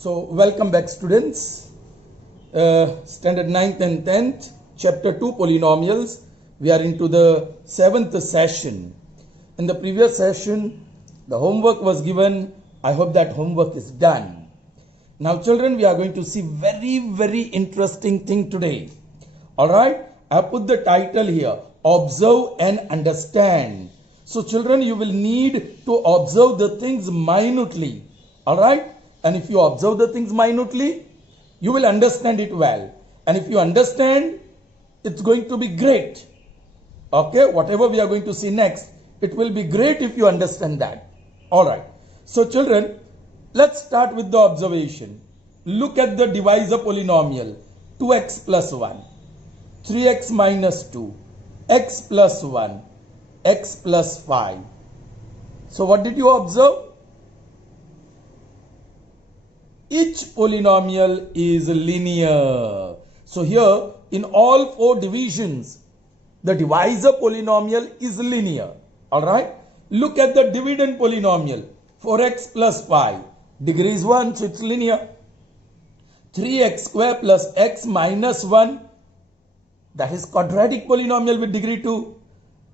So welcome back students, standard 9th and 10th, chapter 2 polynomials. We are into the 7th session. In the previous session, the homework was given. I hope that homework is done. Now children, we are going to see very interesting thing today. Alright, I have put the title here, observe and understand. So children, you will need to observe the things minutely. Alright. And if you observe the things minutely, you will understand it well. And if you understand, it's going to be great. Okay, whatever we are going to see next, it will be great if you understand that. Alright. So children, let's start with the observation. Look at the divisor polynomial. 2x plus 1, 3x minus 2, x plus 1, x plus 5. So what did you observe? Each polynomial is linear. So here, in all 4 divisions, the divisor polynomial is linear. Alright? Look at the dividend polynomial. 4x plus 5. Degree is 1, so it's linear. 3x square plus x minus 1. That is quadratic polynomial with degree 2.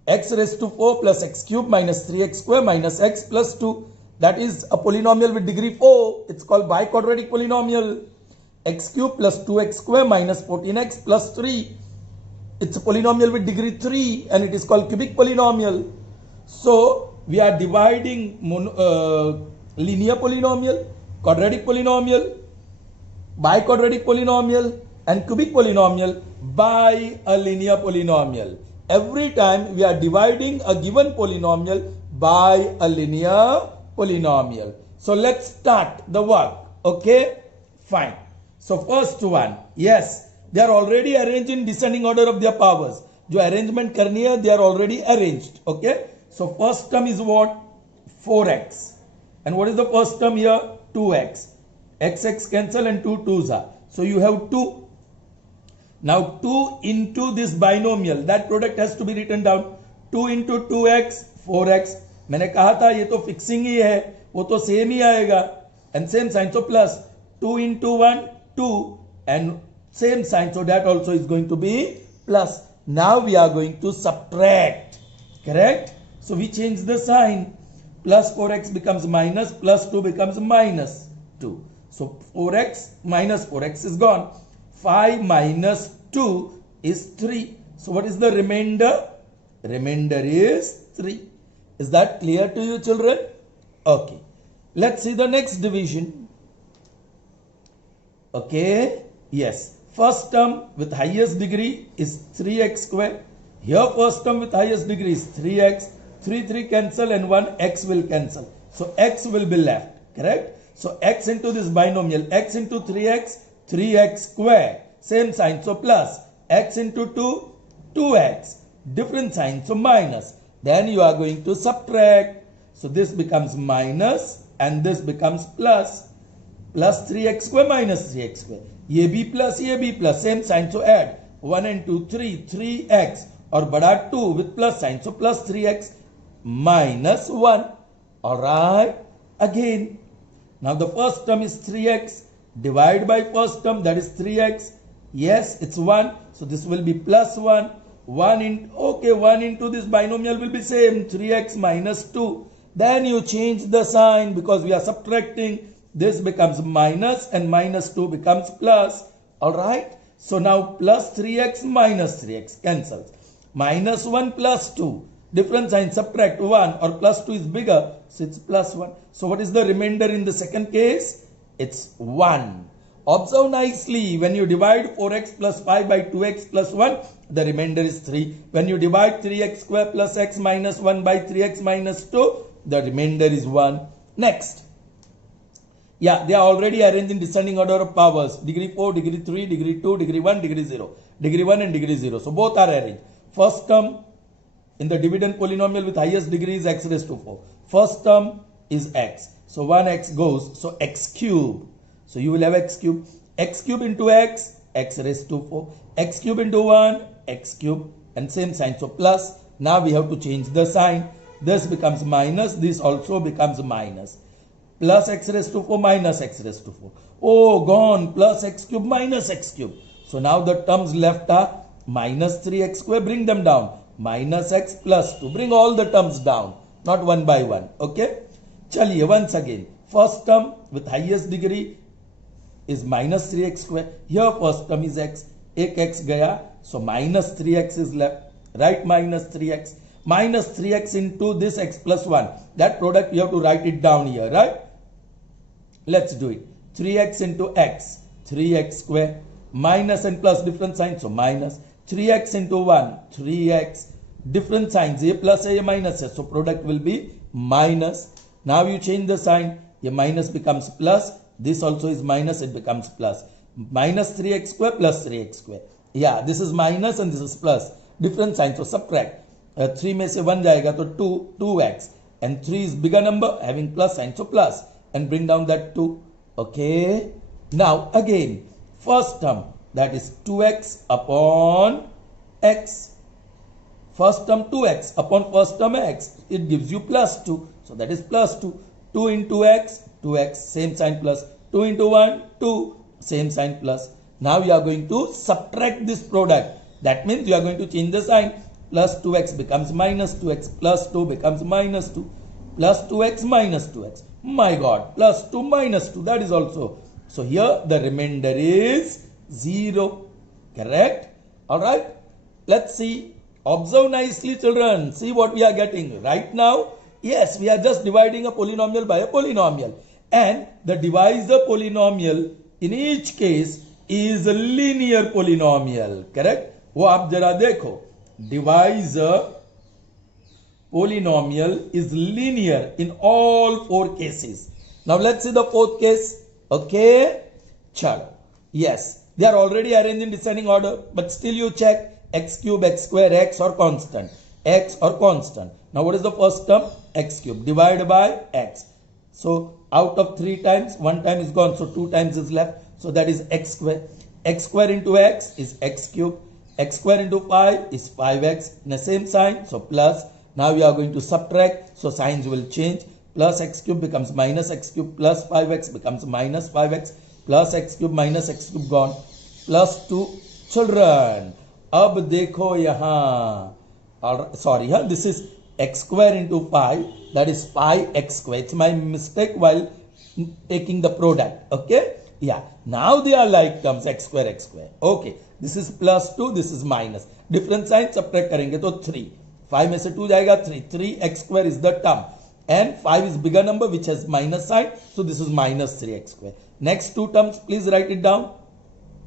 X raised to 4 plus x cube minus 3x square minus x plus 2. That is a polynomial with degree 4. It's called biquadratic polynomial. X cube plus 2x square minus 14x plus 3. It's a polynomial with degree 3 and it is called cubic polynomial. So we are dividing linear polynomial, quadratic polynomial, biquadratic polynomial and cubic polynomial by a linear polynomial. Every time we are dividing a given polynomial by a linear polynomial. So let's start the work. Okay, fine. So first one, yes, they are already arranged in descending order of their powers. जो arrangement करनी है, they are already arranged. Okay, so first term is what? 4x. And what is the first term here? 2x. X cancel and 2 2s are. So you have 2. Now 2 into this binomial, that product has to be written down. 2 into 2x, 4x. मैंने कहा था ये तो fixing ही है, वो तो same ही आएगा. And same sign, so plus 2 into 1, 2 and same sign, so that also is going to be plus. Now we are going to subtract, correct? So we change the sign. Plus 4x becomes minus, plus 2 becomes minus 2. So 4x minus 4x is gone. 5 minus 2 is 3. So what is the remainder? Remainder is 3. Is that clear to you, children? Okay. Let's see the next division. Okay. Yes. First term with highest degree is 3x square. Here first term with highest degree is 3x. 3 cancel and 1 x will cancel. So x will be left. Correct? So x into this binomial. X into 3x. 3x square. Same sign. So plus. X into 2. 2x. Different sign. So minus. Then you are going to subtract. So this becomes minus and this becomes plus. Plus 3x square minus 3x square. ये भी plus same sign. So add 1 and 2 3 3x और बड़ा 2 with plus sign. So plus 3x minus 1. Alright. Again. Now the first term is 3x. Divide by first term, that is 3x. Yes, it's 1. So this will be plus 1. 1 into this binomial will be same, 3x minus 2. Then you change the sign because we are subtracting. This becomes minus and minus 2 becomes plus. Alright. So now plus 3x minus 3x cancels. Minus 1 plus 2. Different sign, subtract 1 or plus 2 is bigger. So it's plus 1. So what is the remainder in the second case? It's 1. Observe nicely, when you divide 4x plus 5 by 2x plus 1, the remainder is 3. When you divide 3x square plus x minus 1 by 3x minus 2, the remainder is 1. Next. Yeah, they are already arranged in descending order of powers. Degree 4, degree 3, degree 2, degree 1, degree 0. Degree 1 and degree 0. So both are arranged. First term in the dividend polynomial with highest degree is x raised to 4. First term is x. So 1x goes. So x cube. So you will have x cube. X cube into x, x raised to 4. X cube into 1, x cube. And same sign. So plus. Now we have to change the sign. This becomes minus. This also becomes minus. plus x raised to 4 minus x raised to 4. Oh, gone. Plus x cube minus x cube. So now the terms left are minus 3x square. Bring them down. Minus x plus 2. Bring all the terms down. Not one by one. Okay. Chaliye, once again. First term with highest degree is minus 3x square. Here first term is x. एक x गया. So minus 3x is left. Right, minus 3x. Minus 3x into this x plus 1. That product you have to write it down here, right? Let's do it. 3x into x. 3x square. Minus and plus different signs. So minus. 3x into 1. 3x. Different signs. A plus A minus A. So product will be minus. Now you change the sign. A minus becomes plus. This also is minus. It becomes plus. Minus 3x square plus 3x square. Yeah, this is minus and this is plus. Different signs. So subtract. 3 में से 1 जाएगा तो 2x. And 3 is bigger number having plus sign. So plus. And bring down that 2. Okay. Now again. First term. That is 2x upon x. First term 2x upon first term x. It gives you plus 2. So that is plus 2. 2 into x. 2x. Same sign plus. 2 into 1. 2. Same sign plus. Now you are going to subtract this product. That means you are going to change the sign. Plus 2x becomes minus 2x. Plus 2 becomes minus 2. Plus 2x minus 2x. My God. Plus 2 minus 2. That is also. So here the remainder is 0. Correct? Alright. Let's see. Observe nicely, children. See what we are getting. Right now, yes, we are just dividing a polynomial by a polynomial. And the divisor polynomial in each case is a linear polynomial. Correct? वो आप जरा देखो. Divisor polynomial is linear in all 4 cases. Now let's see the 4th case. Okay? Chalo. Yes. They are already arranged in descending order, but still you check x cube, x square, x or constant. X or constant. Now what is the first term? X cube. Divide by x. So out of 3 times, 1 time is gone. So 2 times is left. So that is x square. X square into x is x cube. X square into 5 is 5x. In the same sign. So plus. Now we are going to subtract. So signs will change. Plus x cube becomes minus x cube. Plus 5x becomes minus 5x. Plus x cube minus x cube gone. Plus 2. Children. अब देखो यहाँ. Sorry. This is x square into 5. That is 5x square. It's my mistake while taking the product. Okay. Yeah. Now they are like terms. X square, x square. Okay. This is plus 2. This is minus. Different sign subtract करेंगे तो 3. 5 में से 2 जाएगा 3. 3x square is the term. And 5 is bigger number which has minus sign. So this is minus 3x square. Next 2 terms, please write it down.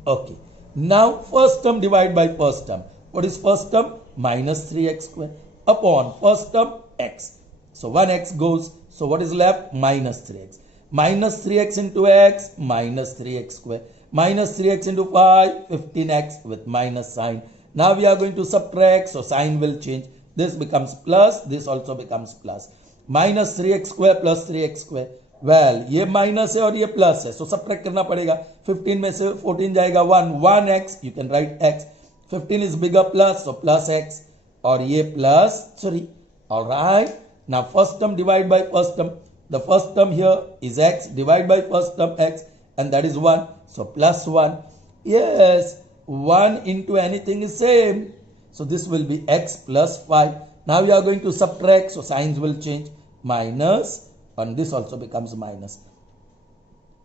Okay. Now first term divide by first term. What is first term? Minus 3x square upon first term x. So 1x goes. So what is left? Minus 3x. Minus 3x into x. Minus 3x square. Minus 3x into 5. 15x with minus sign. Now we are going to subtract. So sign will change. This becomes plus. This also becomes plus. Minus 3x square plus 3x square. Well, ये minus है और ये plus है. So subtract करना पड़ेगा. 15 में से 14 जाएगा 1. 1x. You can write x. 15 is bigger plus. So plus x. और ये plus 3. Alright. Now first term divide by first term. The first term here is x. Divide by first term x. And that is 1. So plus 1. Yes. 1 into anything is same. So this will be x plus 5. Now we are going to subtract. So signs will change. Minus. And this also becomes minus.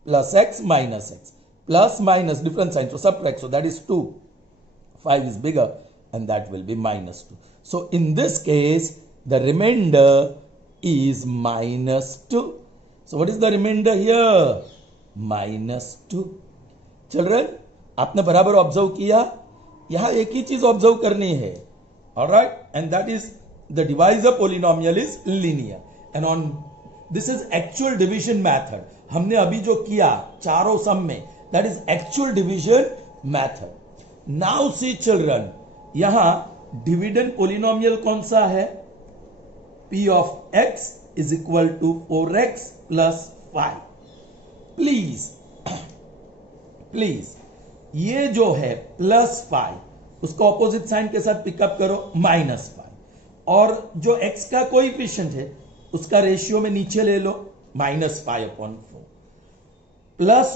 Plus x minus x. Plus minus different signs. So subtract. So that is 2. 5 is bigger. And that will be minus 2. So in this case, the remainder is minus 2. So what is the remainder here? Minus 2. Children, आपने बराबर observe किया. यहाँ एक ही चीज observe करनी है. Alright? And that is the divisor polynomial is linear. And on this is actual division method. हमने अभी जो किया चारों सम में, that is actual division method. Now see children, यहाँ dividend polynomial कौन सा है? P of x is equal to 4x plus 5. Please, ये जो है plus 5, उसका ऑपोजिट साइन के साथ पिकअप करो minus 5. और जो x का कोएफिशिएंट है उसका रेशियो में नीचे ले लो. minus 5 upon 4. Plus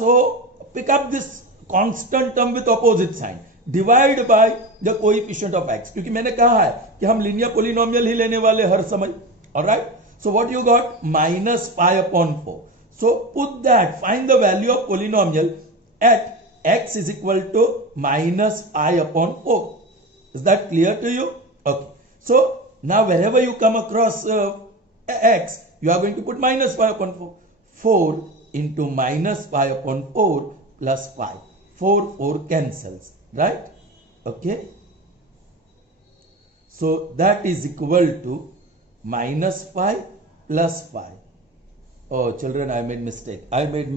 pick up this constant term with opposite sign. Divide by the coefficient of x. क्योंकि मैंने कहा है कि हम linear polynomial ही लेने वाले हर समय. Alright? So what you got? Minus 5 upon 4. So put that, find the value of polynomial at x is equal to minus 5 upon 4. Is that clear to you? Okay. So now wherever you come across x, you are going to put minus 5 upon 4. 4 into minus 5 upon 4 plus 5. 4 cancels. Right? Okay. So that is equal to minus 5 plus 5. Oh, children, I made mistake. I made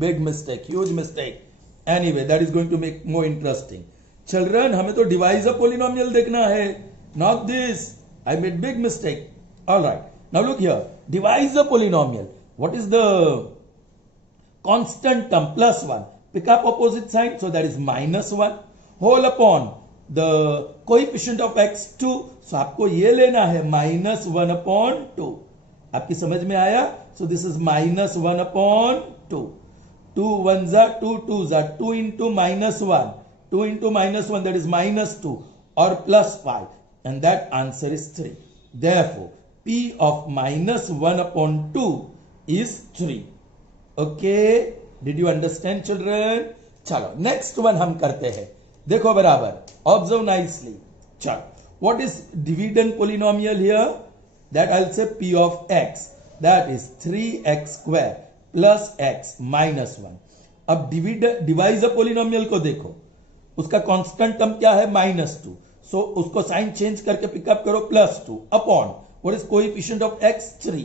big mistake, huge mistake. Anyway, that is going to make more interesting. Children, हमें तो divisor polynomial देखना है, not this. I made big mistake. All right. Now look here. Divisor polynomial. What is the constant term? Plus 1. Pick up opposite sign. So that is minus 1. Whole upon the coefficient of x 2. So आपको ये लेना है minus 1 upon 2. आपकी समझ में आया? So this is minus 1 upon 2. 2 1s are 2 2s are 2 into minus 1. 2 into minus 1, that is minus 2 or plus 5. And that answer is 3. Therefore, P of minus 1 upon 2 is 3. Okay? Did you understand, children? चलो, next one हम करते हैं. देखो बराबर. Observe nicely. चलो. What is dividend polynomial here? That I'll say P of x. That is 3x square plus x minus 1. अब divisor polynomial को देखो. उसका कांस्टेंट टर्म क्या है? -2. सो उसको साइन चेंज करके पिकअप करो +2 upon what is coefficient of x 3.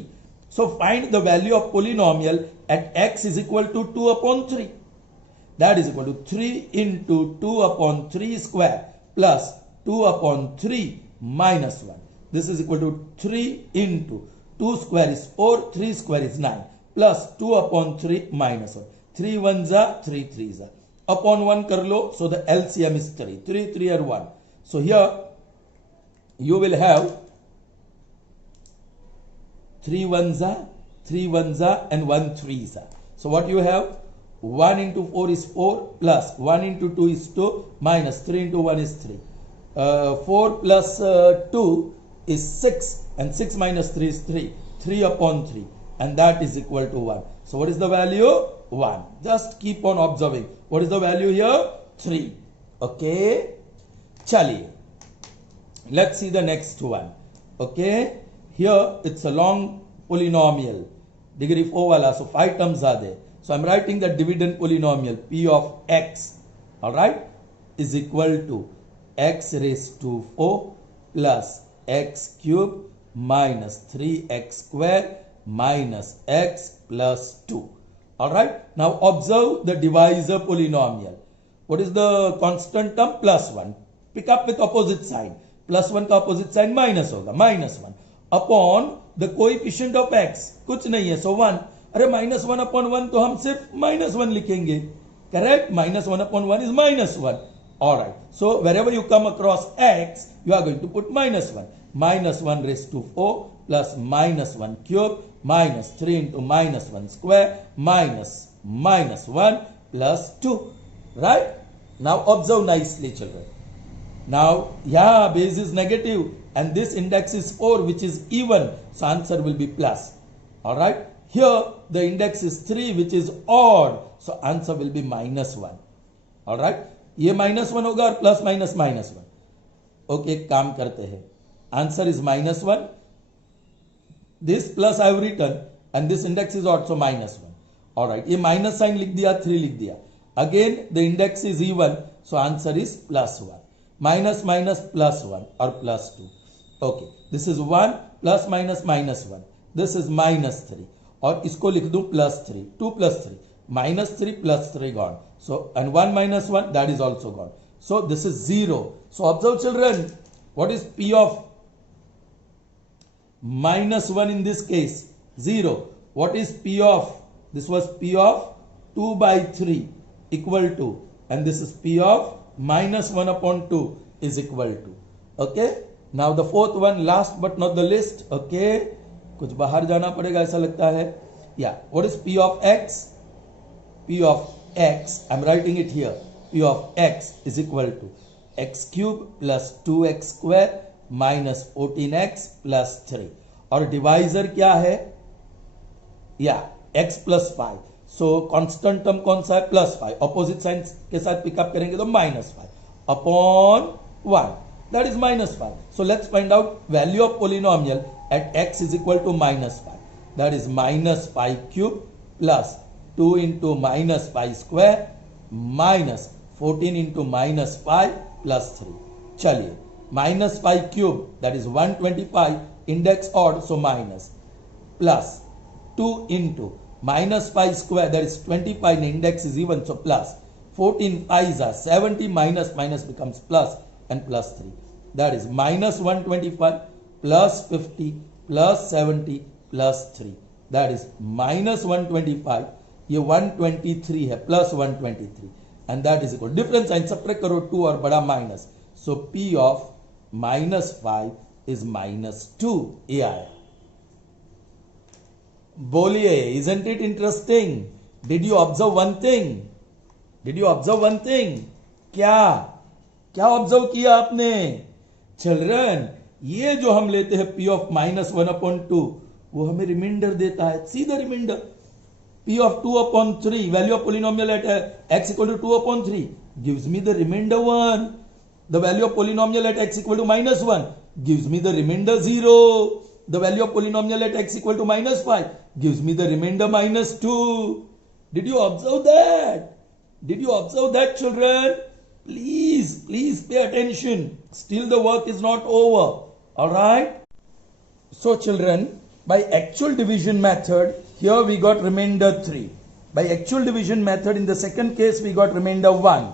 So find the value of polynomial at x is equal to 2 upon 3. That is equal to 3 into 2 upon 3 square plus 2 upon 3 minus 1. This is equal to 3 into 2 square is 4, 3 square is 9 plus 2 upon 3 minus 1. 3 1s are 3 3s are. Upon 1 kar lo, so the LCM is 3. 3 3 are 1. So here you will have 3 1s are, 3 1s are and 1 3s are. So what you have? 1 into 4 is 4 plus 1 into 2 is 2 minus 3 into 1 is 3. 4 plus 2 is 6 and 6 minus 3 is 3. 3 upon 3 and that is equal to 1. So what is the value? 1. Just keep on observing. What is the value here? 3. Okay. Chaliye. Let's see the next one. Okay. Here it's a long polynomial. Degree 4 wala. So 5 terms are there. So I'm writing the dividend polynomial P of x. Alright. Is equal to x raised to 4 plus x cube minus 3x square minus x plus 2. Alright. Now observe the divisor polynomial. What is the constant term? Plus 1. Pick up with opposite sign. Plus 1 का opposite sign minus होगा. Minus 1. Upon the coefficient of x. कुछ नहीं है. So 1. अरे minus 1 upon 1 तो हम सिर्फ minus 1 लिखेंगे. Correct? Minus 1 upon 1 is minus 1. Alright. So wherever you come across x, you are going to put minus 1. Minus 1 raised to 4 plus minus 1 cube minus 3 into minus 1 square minus 1 plus 2. Right? Now observe nicely, children. Now, yeah, base is negative and this index is 4 which is even. So answer will be plus. Alright? Here the index is 3 which is odd. So answer will be minus 1. Alright? ये minus 1 होगा और plus minus minus 1. Okay, काम करते हैं. Answer is minus 1. This plus I have written and this index is odd, so minus 1. Alright, ये minus sign लिख दिया, 3 लिख दिया. Again, the index is even, so answer is plus 1. Minus minus plus 1 or plus 2. Okay, this is 1 plus minus minus 1. This is minus 3. और इसको लिख दूं plus 3. 2 plus 3. Minus 3 plus 3 gone. So, and 1 minus 1, that is also gone. So, this is 0. So, observe, children, what is P of minus 1 in this case? 0. What is P of? This was P of 2 by 3 equal to, and this is P of minus 1 upon 2 is equal to. Okay. Now the fourth one, last but not the least. Okay. कुछ बाहर जाना पड़ेगा ऐसा लगता है. Yeah, what is P of X? P of X, I'm writing it here. P of X is equal to x cube plus 2x square minus 14x plus 3. और divisor क्या है? या x plus 5. सो कांस्टेंट टर्म कौन सा है? Plus 5. Opposite sign के साथ pickup करेंगे तो minus 5 upon 1. That is minus 5. So let's find out value of polynomial at x is equal to minus 5. That is minus 5 cube plus 2 into minus 5 square minus 14 into minus 5 plus 3. चलिए minus 5 cube that is 125, index odd so minus, plus 2 into minus 5 square that is 25, index is even so plus 14 5s are 70, minus minus becomes plus and plus 3. That is minus 125 plus 50 plus 70 plus 3. That is minus 125. ये 123 है plus 123 and that is equal. Difference sign subtract करो 2 और बड़ा minus. So P of minus 5 is minus 2. ये आया. बोलिए, isn't it interesting? Did you observe one thing? Did you observe one thing? क्या क्या ऑब्जर्व किया आपने? चिल्ड्रन, ये जो हम लेते हैं P of minus 1/2 वो हमें रिमाइंडर देता है. सीधा reminder. P of 2/3, value of polynomial at x equal to 2/3 gives me the remainder 1. The value of polynomial at x equal to minus 1 gives me the remainder 0. The value of polynomial at x equal to minus 5 gives me the remainder minus 2. Did you observe that? Did you observe that, children? Please pay attention. Still the work is not over. All right? So children, by actual division method, here we got remainder 3. By actual division method, in the second case, we got remainder 1.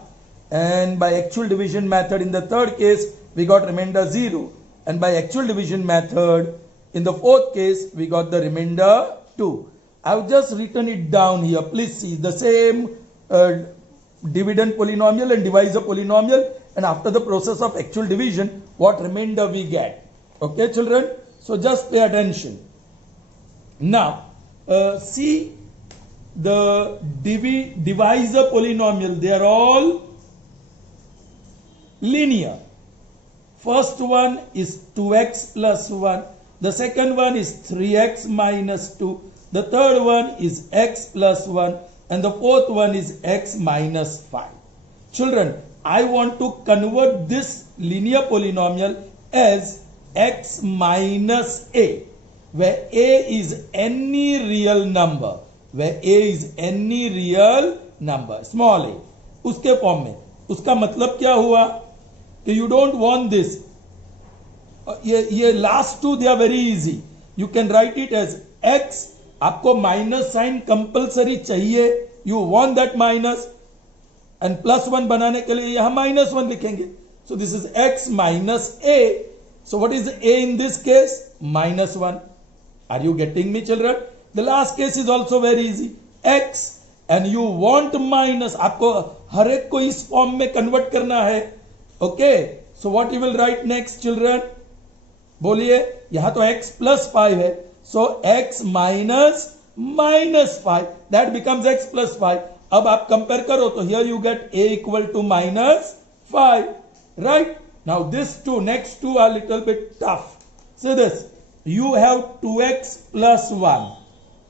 And by actual division method, in the third case, we got remainder 0. And by actual division method, in the fourth case, we got the remainder 2. I've just written it down here. Please see the same dividend polynomial and divisor polynomial. And after the process of actual division, what remainder we get. Okay, children? So just pay attention. Now, see the divisor polynomial, they are all linear. First one is 2x plus 1. The second one is 3x minus 2. The third one is x plus 1. And the fourth one is x minus 5. Children, I want to convert this linear polynomial as x minus a, where a is any real number, where a is any real number, small a, उसके form में. उसका मतलब क्या हुआ कि you don't want this. ये last two they are very easy. You can write it as x. आपको minus sign compulsory चाहिए. You want that minus and plus 1 बनाने के लिए यहां minus 1 लिखेंगे. So this is x minus a. So what is a in this case? Minus 1. Are you getting me, children? The last case is also very easy. X and you want minus. आपको हर एक को इस form में convert करना है. Okay. So what you will write next, children? बोलिए, यहां तो x plus 5 है. So x minus 5. That becomes x plus 5. अब आप कंपेयर करो तो here you get a equal to minus 5. Right? Now this two, next two are little bit tough. See this. You have 2x plus 1.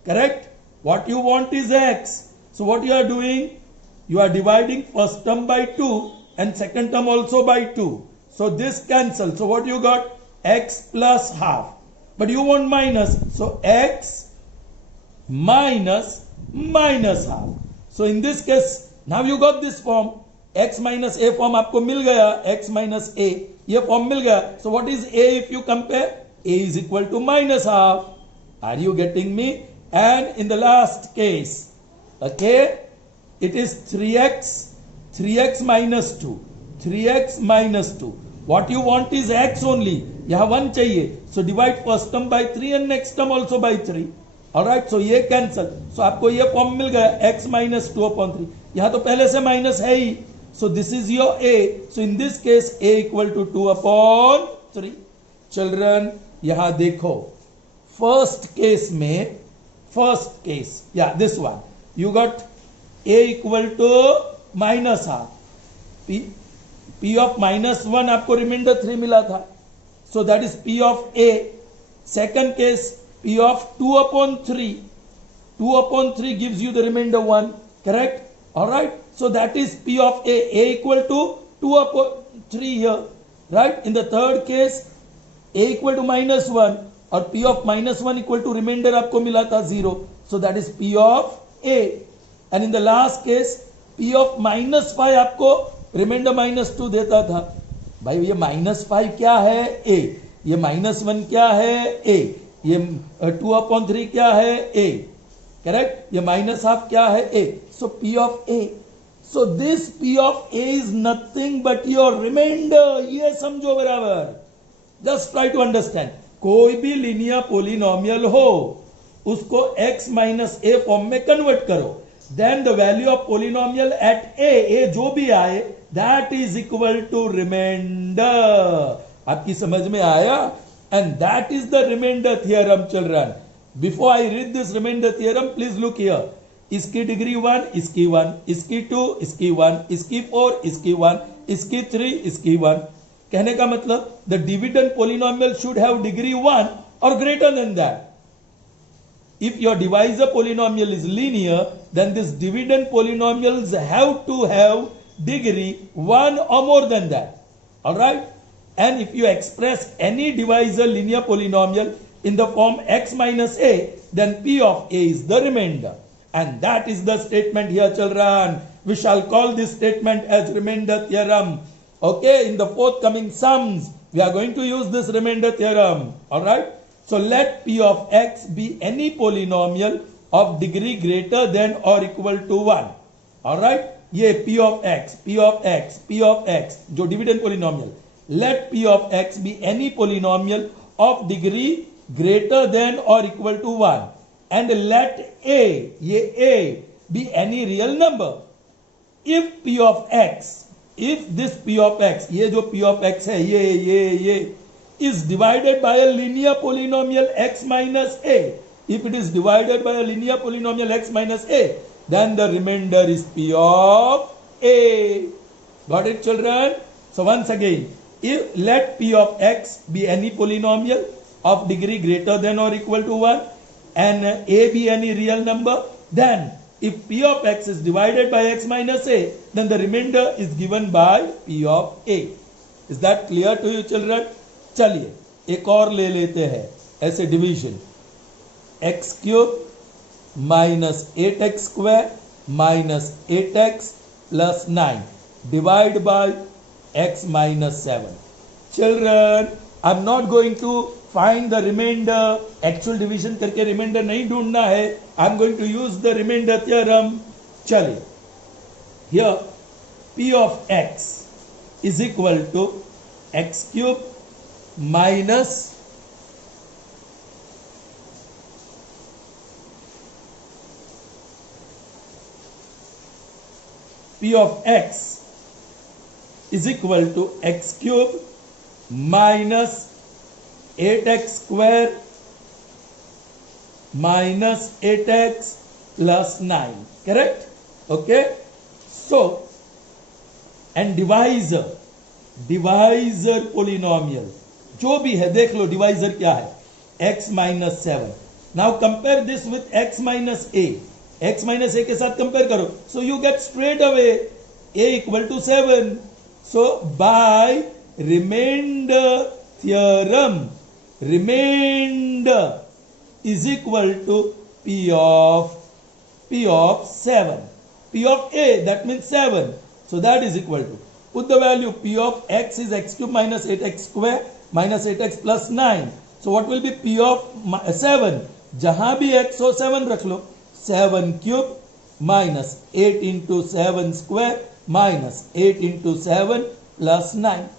Correct? What you want is x. So what you are doing? You are dividing first term by 2 and second term also by 2. So this cancels. So what you got? X plus half. But you want minus. So x minus half. So in this case, now you got this form. X minus a form आपको मिल गया. X minus a ये form मिल गया. So what is a if you compare? A is equal to minus half. Are you getting me? And in the last case, okay, it is 3x minus 2. 3x minus 2. What you want is x only. यहाँ 1 चाहिए. So divide first term by 3 and next term also by 3. Alright, so ये cancel. So आपको ये form मिल गया x minus 2/3. यहाँ तो पहले से माइनस है ही. So this is your a. So in this case a equal to 2/3. Children, यहाँ देखो. फर्स्ट केस में first case, yeah, this one. You got A equal to minus half. P of minus 1 आपको remainder 3 मिला था. So that is P of A. Second case, P of 2 upon 3. 2 upon 3 gives you the remainder 1. Correct? Alright. So that is P of A. A equal to 2 upon 3 here. Right? In the third case, A equal to minus 1. और P of minus 1 equal to remainder आपको मिला था 0. So that is P of A. And in the last case, P of minus 5 आपको remainder minus 2 देता था. भाई ये minus 5 क्या है? A. ये minus 1 क्या है? A. ये 2 upon 3 क्या है? A. Correct? ये minus half क्या है? A. So P of A. So this P of A is nothing but your remainder. ये समझो बराबर. Just try to understand. कोई भी linear polynomial हो, उसको x minus a फॉर्म में कन्वर्ट करो. Then the value of polynomial at a जो भी आए, that is equal to remainder. आपकी समझ में आया? And that is the remainder theorem, children. Before I read this remainder theorem, please look here. इसकी डिग्री 1, इसकी 1, इसकी 2, इसकी 1, इसकी 4, इसकी 1, इसकी 3, इसकी 1. कहने का मतलब the dividend polynomial should have degree 1 or greater than that. If your divisor polynomial is linear, then these dividend polynomials have to have degree 1 or more than that. Alright? And if you express any divisor linear polynomial in the form x minus a, then P of a is the remainder. And that is the statement here, children. We shall call this statement as remainder theorem. Okay, in the forthcoming sums, we are going to use this remainder theorem. Alright? So let P of x be any polynomial of degree greater than or equal to 1. Alright? ये P of x, P of x, P of x, जो dividend polynomial. Let P of x be any polynomial of degree greater than or equal to 1. And let a, ये a, be any real number. If P of x, if this P of x, ये जो P of x है, ये, is divided by a linear polynomial x minus a. If it is divided by a linear polynomial x minus a, then the remainder is P of a. Got it, children? So once again, if let P of x be any polynomial of degree greater than or equal to 1 and a be any real number, then if P of x is divided by x minus a, then the remainder is given by P of a. Is that clear to you, children? चलिए एक और ले लेते हैं ऐसे division. X cube minus 8x square minus 8x plus 9 divide by x minus 7. Children, I am not going to find the reminder. Actual division करके reminder नहीं ढूंढना है. I am going to use the reminder theorem. चलिए, here P of x is equal to x cube minus P of x is equal to x cube minus 8x square minus 8x plus 9. Correct? Okay. So, and divisor polynomial जो भी है देख लो divisor क्या है, x minus 7. Now compare this with x minus a. x minus a के साथ compare करो. So you get straight away a equal to 7. So by remainder theorem, remainder is equal to P of 7. P of a, that means 7. So that is equal to, put the value, P of x is x cube minus 8x square minus 8x plus 9. So what will be P of 7? जहां भी x हो 7 रख लो. 7 cube minus 8 into 7 square minus 8 into 7 plus 9.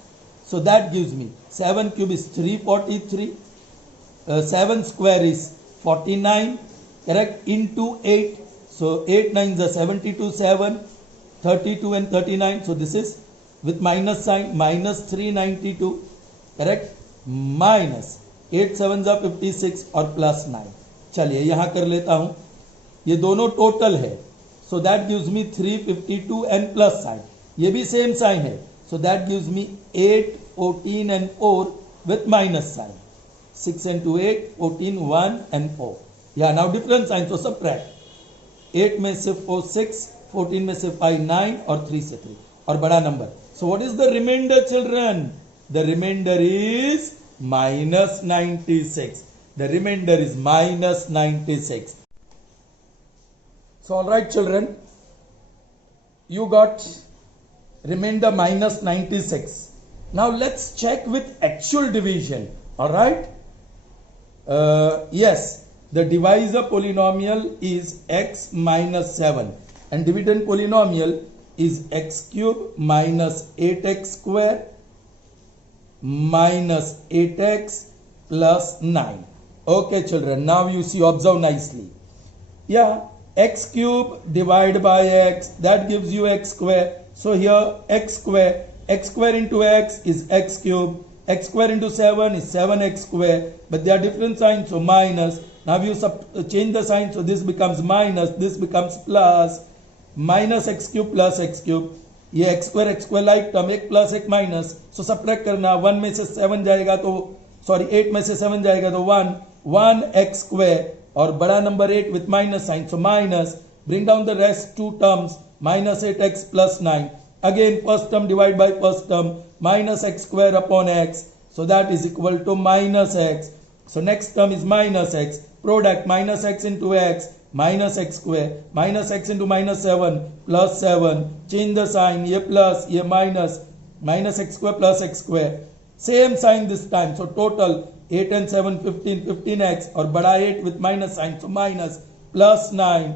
So that gives me 7 cube is 343. 7 square is 49. Correct? Into 8. So 8 9s are 72, 7, 32 and 39. So this is with minus sign, minus 392. Correct? Minus 8 7s are 56 or plus 9. चलिए यहां कर लेता हूं, ये दोनों total है, so that gives me 352 and plus sign, ये भी सेम साइन है, so that gives me 8, 14 and 4 with minus sign. 6 and 2 8, 14 1 and 4. Yeah, now different sign, so subtract. 8 में से 4 6, 14 में से 5 9 और 3 से 3 और बड़ा number. So what is the remainder, children? The remainder is minus 96. The remainder is minus 96. So all right, children, you got remainder minus 96. Now let's check with actual division. All right. Yes, the divisor polynomial is x minus 7 and dividend polynomial is x cube minus 8x square minus 8x plus 9. Okay, children, now you see, observe nicely. Yeah, x cube divided by x, that gives you x square. So here x square into x is x cube, x square into 7 is 7x square, but they are different signs, so minus. Now you change the sign, so this becomes minus, this becomes plus, minus x cube plus x cube. ये x square like term, एक plus एक minus, सो subtract करना, 1 में से 7 जाएगा तो sorry 8 में से 7 जाएगा तो 1 x square और बड़ा number 8 with minus sign, so minus, bring down the rest two terms, minus 8x plus 9. Again first term divided by first term, minus x square upon x, so that is equal to minus x. So next term is minus x, product minus x into x, minus x square, minus x into minus 7 plus 7, change the sign, ye plus, ye minus, minus x square plus x square, same sign this time, so total 8 and 7 15, 15x और बड़ा 8 with minus sign, so minus plus 9.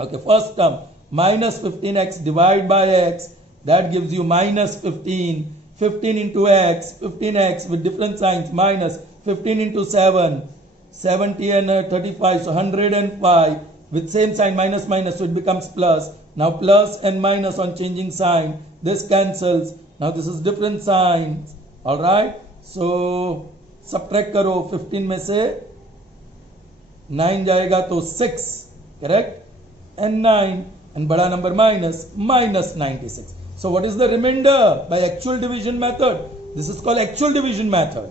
Okay, first term minus 15x divided by x, that gives you minus 15, 15 into x, 15x with different signs, minus 15 into 7, 70 and 35, so 105 with same sign, minus minus, so it becomes plus. Now plus and minus on changing sign, this cancels. Now this is different signs. All right, so subtract करो, 15 में से 9 जाएगा तो 6, correct, and 9 and बड़ा number minus 96. So what is the remainder by actual division method? This is called actual division method.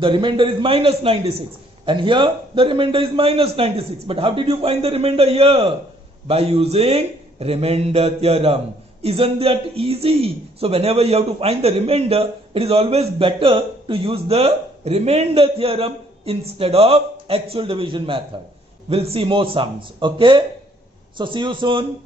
The remainder is minus 96 and here the remainder is minus 96. But how did you find the remainder here? By using remainder theorem. Isn't that easy? So whenever you have to find the remainder, it is always better to use the remainder theorem instead of actual division method. We'll see more sums. Okay? So see you soon.